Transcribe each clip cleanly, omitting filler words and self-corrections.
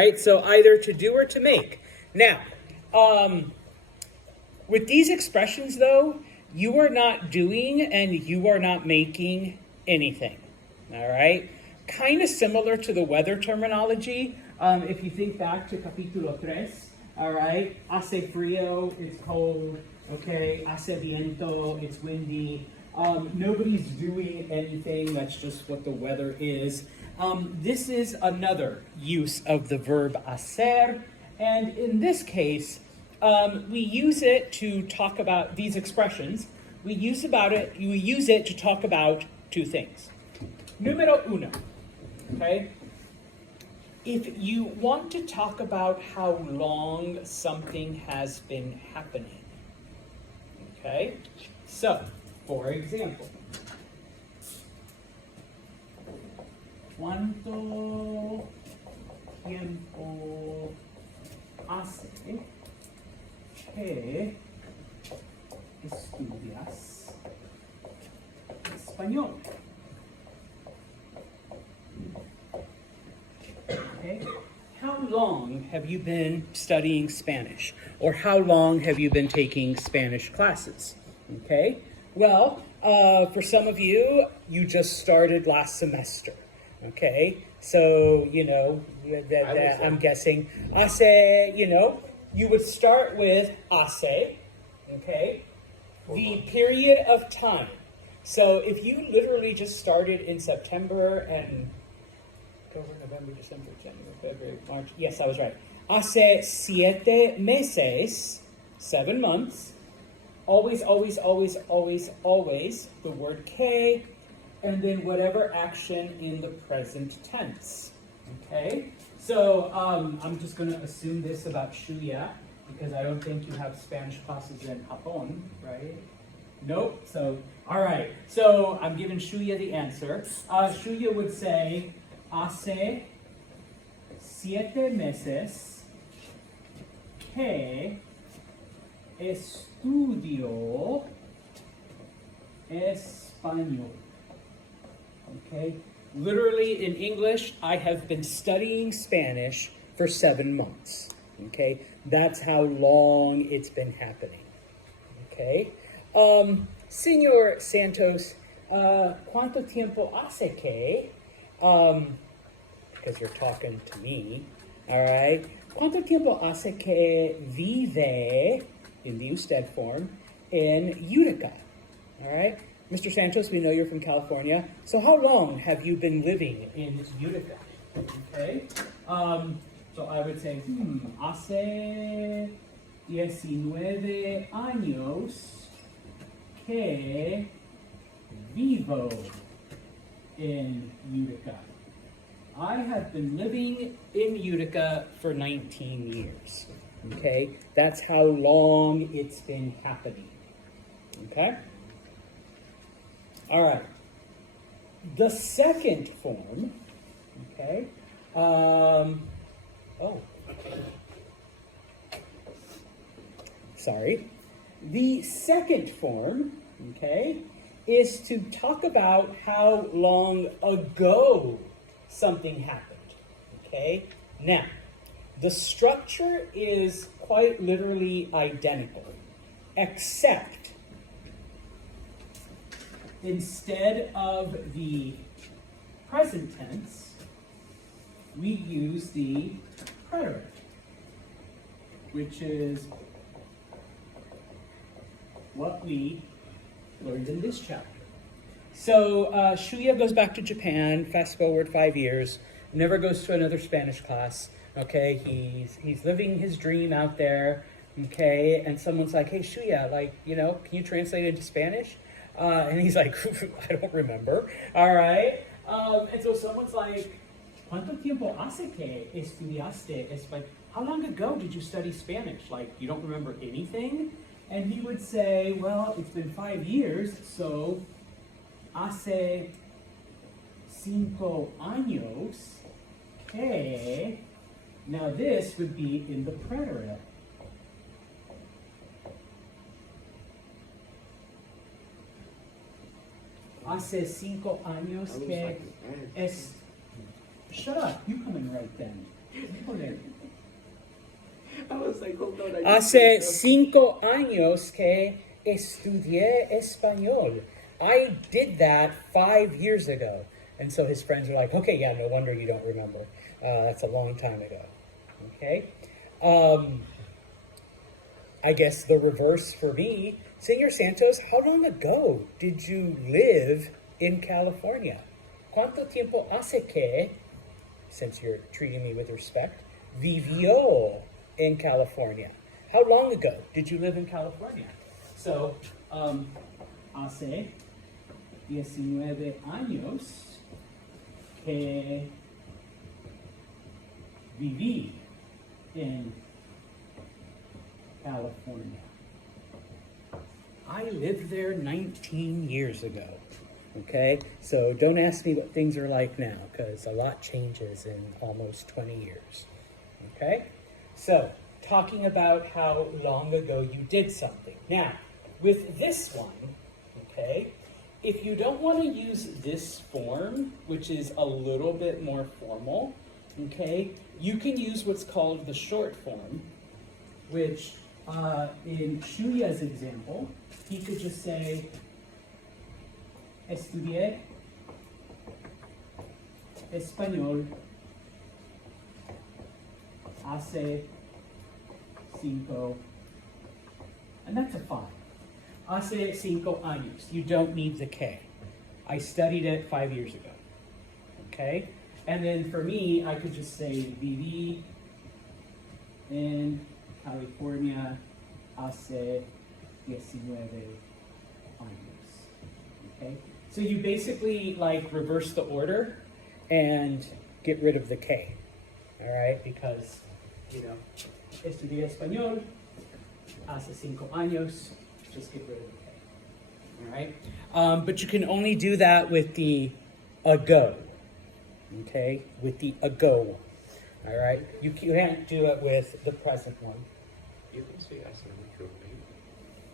Right, so either to do or to make. Now, with these expressions though, you are not doing and you are not making anything. All right, kind of similar to the weather terminology. If you think back to capítulo 3, all right, hace frío, it's cold, okay, hace viento, it's windy. Nobody's doing anything, that's just what the weather is. This is another use of the verb hacer, and in this case, we use it to talk about these expressions. We use it to talk about two things. Número uno, okay? If you want to talk about how long something has been happening, okay? So, for example, ¿cuánto tiempo hace que estudias español? Okay. How long have you been studying Spanish? Or how long have you been taking Spanish classes? Okay. Well, for some of you, you just started last semester. Okay. So, I'm guessing hace, you would start with hace. Okay. The period of time. So if you literally just started in September and October, November, December, January, February, March. Yes, I was right. Hace 7 meses, 7 months. Always, always, always, always, always the word que, and then whatever action in the present tense. Okay? So I'm just going to assume this about Shuya, because I don't think you have Spanish classes in Japón, right? Nope. So, all right. So I'm giving Shuya the answer. Shuya would say, hace 7 meses que estudio español. Okay? Literally in English, I have been studying Spanish for 7 months. Okay? That's how long it's been happening. Okay? Señor Santos, ¿cuánto tiempo hace que? Because you're talking to me, all right? ¿Cuánto tiempo hace que vive, in the usted form, in Utica? All right? Mr. Santos, we know you're from California. So how long have you been living in Utica? Okay? So I would say, hace 19 años que vivo in Utica. I have been living in Utica for 19 years. Okay? That's how long it's been happening. Okay? All right. The second form, okay? The second form, okay, is to talk about how long ago something happened, okay? Now, the structure is quite literally identical, except instead of the present tense, we use the preterite, which is what we learned in this chapter. So Shuya goes back to Japan, fast forward 5 years, never goes to another Spanish class, okay? He's living his dream out there, okay? And someone's like, hey, Shuya, can you translate it into Spanish? And he's like, I don't remember, all right? And so someone's like, ¿Cuánto tiempo hace que estudiaste? It's like, how long ago did you study Spanish? Like, you don't remember anything? And he would say, well, it's been 5 years, so hace 5 años que, now this would be in the preterite. Hace 5 años que es... Shut up, you come in right then. I was like, hold on. Hace 5 años que estudié español. I did that 5 years ago. And so his friends are like, okay, yeah, no wonder you don't remember. That's a long time ago. Okay? I guess the reverse for me, Senor Santos, how long ago did you live in California? ¿Cuánto tiempo hace que, since you're treating me with respect, vivió in California? How long ago did you live in California? So, hace 19 años que viví in California. I lived there 19 years ago. Okay, so don't ask me what things are like now, because a lot changes in almost 20 years. Okay, so talking about how long ago you did something. Now, with this one, okay, if you don't want to use this form, which is a little bit more formal, okay, you can use what's called the short form, which in Shuya's example, he could just say, estudié español hace 5, and that's a 5. Hace 5 años. You don't need the K. I studied it 5 years ago. Okay? And then for me, I could just say viví en California hace 19 años. Okay? So you basically like reverse the order and get rid of the K. All right? Because, you know, estudié español hace 5 años. Just get rid of the K. All right? But you can only do that with the ago. Okay? With the ago. All right? You can't do it with the present one. You can say hace mucho, right?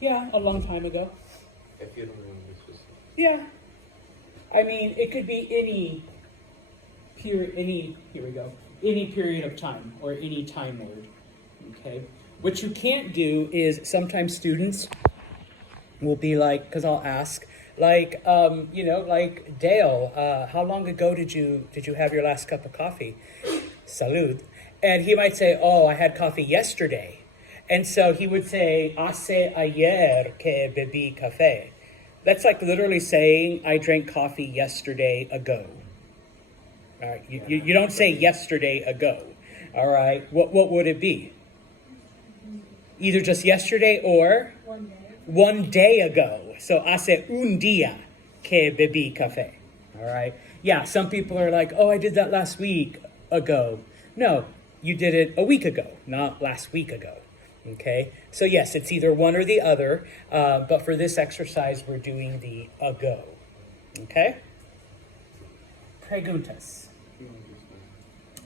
Yeah, a long time ago. If you don't remember specific. Yeah. I mean, it could be any period, any period of time or any time word. Okay? What you can't do is sometimes students will be like, because I'll ask, like, like Dale, how long ago did you have your last cup of coffee? Salud. And he might say, oh, I had coffee yesterday. And so he would say, hace ayer que bebí café. That's like literally saying, I drank coffee yesterday ago. All right, you don't say yesterday ago. All right, what would it be? Either just yesterday or one day ago. So hace un día que bebí café. All right. Yeah, some people are like, oh, I did that last week ago. No, you did it a week ago, not last week ago. Okay. So yes, it's either one or the other. But for this exercise, we're doing the ago. Okay. Preguntas.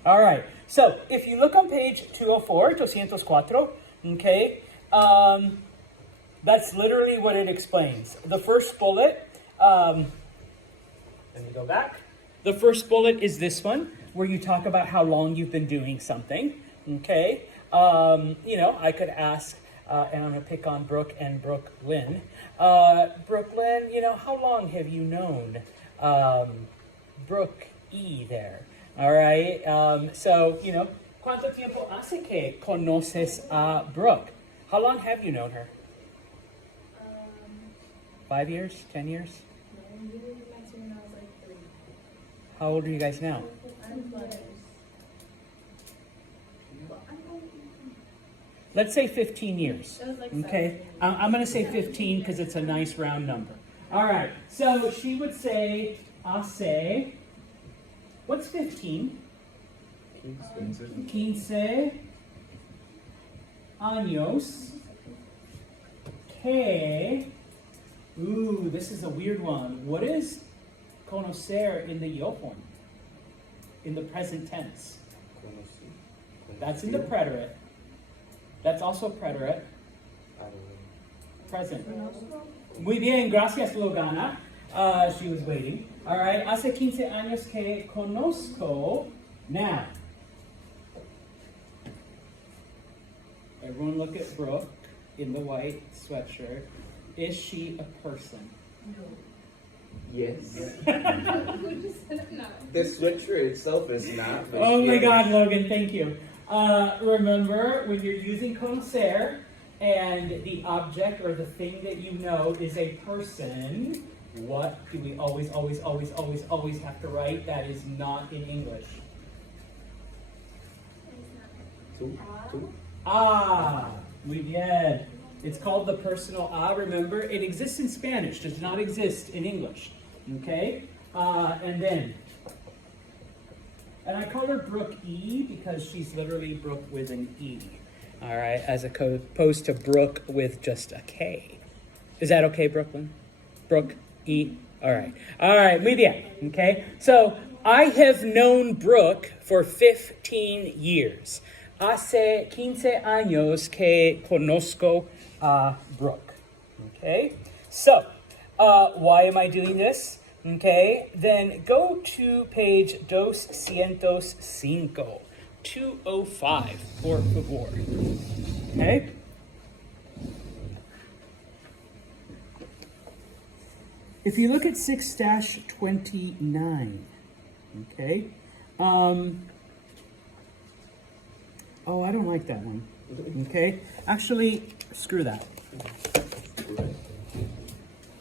All right. So if you look on page 204, 204, okay, that's literally what it explains. The first bullet, let me go back. The first bullet is this one, where you talk about how long you've been doing something, okay? I could ask, and I'm going to pick on Brooke and Brooklyn. Brooklyn, how long have you known Brooke E there? All right, ¿cuánto tiempo hace que conoces a Brooke? How long have you known her? 5 years? 10 years? No, we met when I was like 3. How old are you guys now? I'm 12. Let's say 15 years. That was like Okay, 7. I'm going to say 15 because it's a nice round number. All right, so she would say, hace, what's 15? 15 años que, ooh, this is a weird one. What is conocer in the yo form? In the present tense? That's in the preterite. That's also preterite. Present. Muy bien, gracias, Logana. She was waiting. All right, hace 15 años que conozco. Now, Everyone look at Brooke in the white sweatshirt. Is she a person? Yes. Who just said no? The sweatshirt itself is not. But Oh my yes. God, Logan, thank you. Remember, when you're using conocer and the object or the thing that you know is a person, what do we always have to write that is not in English? Two. Ah, muy bien. It's called the personal remember, it exists in Spanish, does not exist in English. Okay? And I call her Brooke E because she's literally Brooke with an E. All right, as opposed to Brooke with just a K. Is that okay, Brooklyn? Brooke E. All right, muy bien. Okay, so I have known Brooke for 15 years. Hace 15 años que conozco a Brooke. Okay, so why am I doing this? Okay, then go to page 205, 205, por favor. Okay. If you look at 6-29, okay. Oh, I don't like that one. Okay, actually, screw that.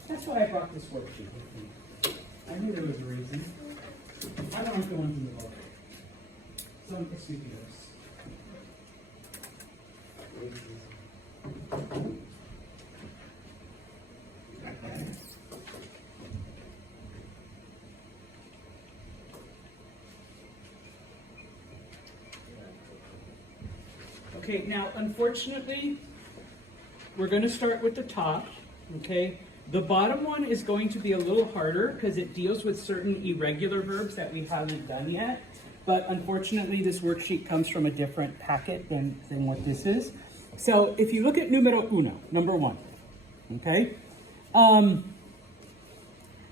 That's why I brought this worksheet with me. I knew there was a reason. I don't like the ones in the book. Son estúpidos. Okay, now unfortunately, we're going to start with the top, okay? The bottom one is going to be a little harder because it deals with certain irregular verbs that we haven't done yet. But unfortunately, this worksheet comes from a different packet than what this is. So if you look at numero uno, number one, okay?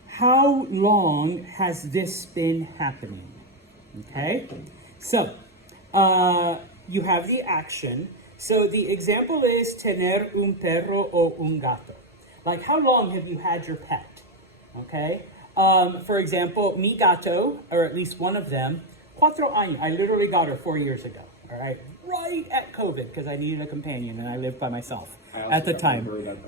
How long has this been happening? Okay? So, you have the action. So the example is tener un perro o un gato. Like, how long have you had your pet? Okay? For example, mi gato, or at least one of them, 4 años. I literally got her 4 years ago. All right? Right at COVID, because I needed a companion and I lived by myself I also at the got time. my bird at